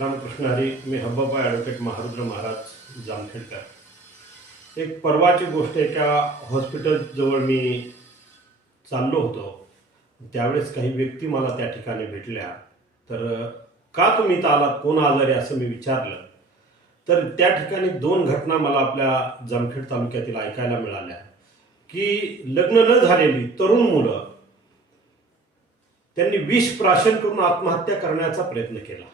रामकृष्ण हरी. मी हब्बापाय advocate Maharudra Maharaj जामखेडकर. एक परवाची गोष्ट एका हॉस्पिटलजवळ मी चाललो होतो. त्यावेळेस काही व्यक्ती मला त्या ठिकाणी भेटल्या. तर का तुम्ही इथं आलात, कोण आजारी, असं मी विचारलं. तर त्या ठिकाणी 2 घटना मला आपल्या जामखेड तालुक्यातील ऐकायला मिळाल्या की लग्न न झालेली तरुण मुलं त्यांनी विष प्राशन करून आत्महत्या करण्याचा प्रयत्न केला.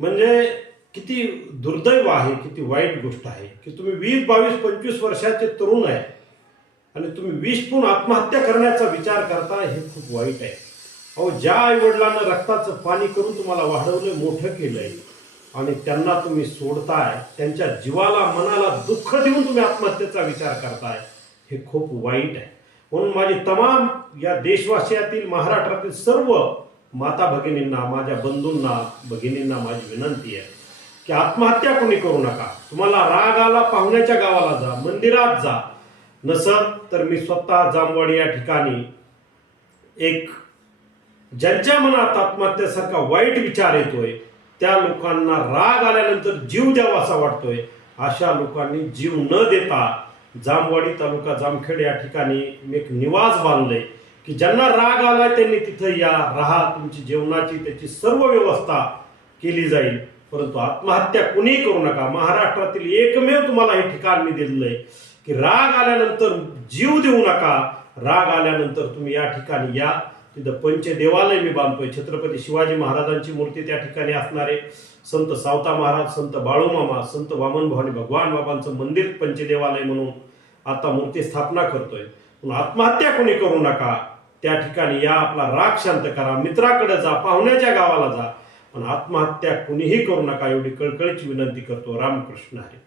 म्हणजे किती दुर्दैव आहे, किती वाईट गोष्ट आहे की तुम्ही 20, 22, 25 वर्षाचे तरुण आहे आणि तुम्ही विष पिऊन आत्महत्या करण्याचा विचार करता. हे खूप वाईट आहे. अहो, ज्या आईवडिलांना रक्ताचं पाणी करून तुम्हाला वाढवलं, मोठं केलंय आणि त्यांना तुम्ही सोडताय, त्यांच्या जीवाला मनाला दुःख देऊन तुम्ही आत्महत्येचा विचार करताय, हे खूप वाईट आहे. म्हणून माझी तमाम या देशवासियातील, महाराष्ट्रातील सर्व माता भगिनींना, माझ्या बंधूंना, भगिनींना माझी विनंती आहे की आत्महत्या कोणी करू नका. तुम्हाला राग आला, पाहुण्याच्या गावाला जा, मंदिरात जा. नसत तर मी स्वतः जामवाडी या ठिकाणी एक ज्यांच्या मनात आत्महत्येसारखा वाईट विचार येतोय, त्या लोकांना राग आल्यानंतर जीव द्यावा असा वाटतोय, अशा लोकांनी जीव न देता जामवाडी तालुका जामखेड या ठिकाणी मी एक निवास बांधले की ज्यांना राग आलाय त्यांनी तिथं या, राहा. तुमची जेवणाची त्याची सर्व व्यवस्था केली जाईल, परंतु आत्महत्या कुणीही करू नका. महाराष्ट्रातील एकमेव तुम्हाला हे ठिकाण मी दिलेलं आहे की राग आल्यानंतर जीव देऊ नका. राग आल्यानंतर तुम्ही या ठिकाणी या. तिथं पंचदेवालय मी बांधतोय. छत्रपती शिवाजी महाराजांची मूर्ती त्या ठिकाणी असणारे, संत सावता महाराज, संत बाळूमामा, संत वामन भवानी भगवान बाबांचं मंदिर पंचदेवालय म्हणून आता मूर्ती स्थापना करतोय. आत्महत्या कोणी करू नका. त्या ठिकाणी या, आपला राग शांत करा, मित्राकडे जा, पाहुण्याच्या गावाला जा, पण आत्महत्या कुणीही करू नका, एवढी कळकळीची विनंती करतो. रामकृष्ण हरी.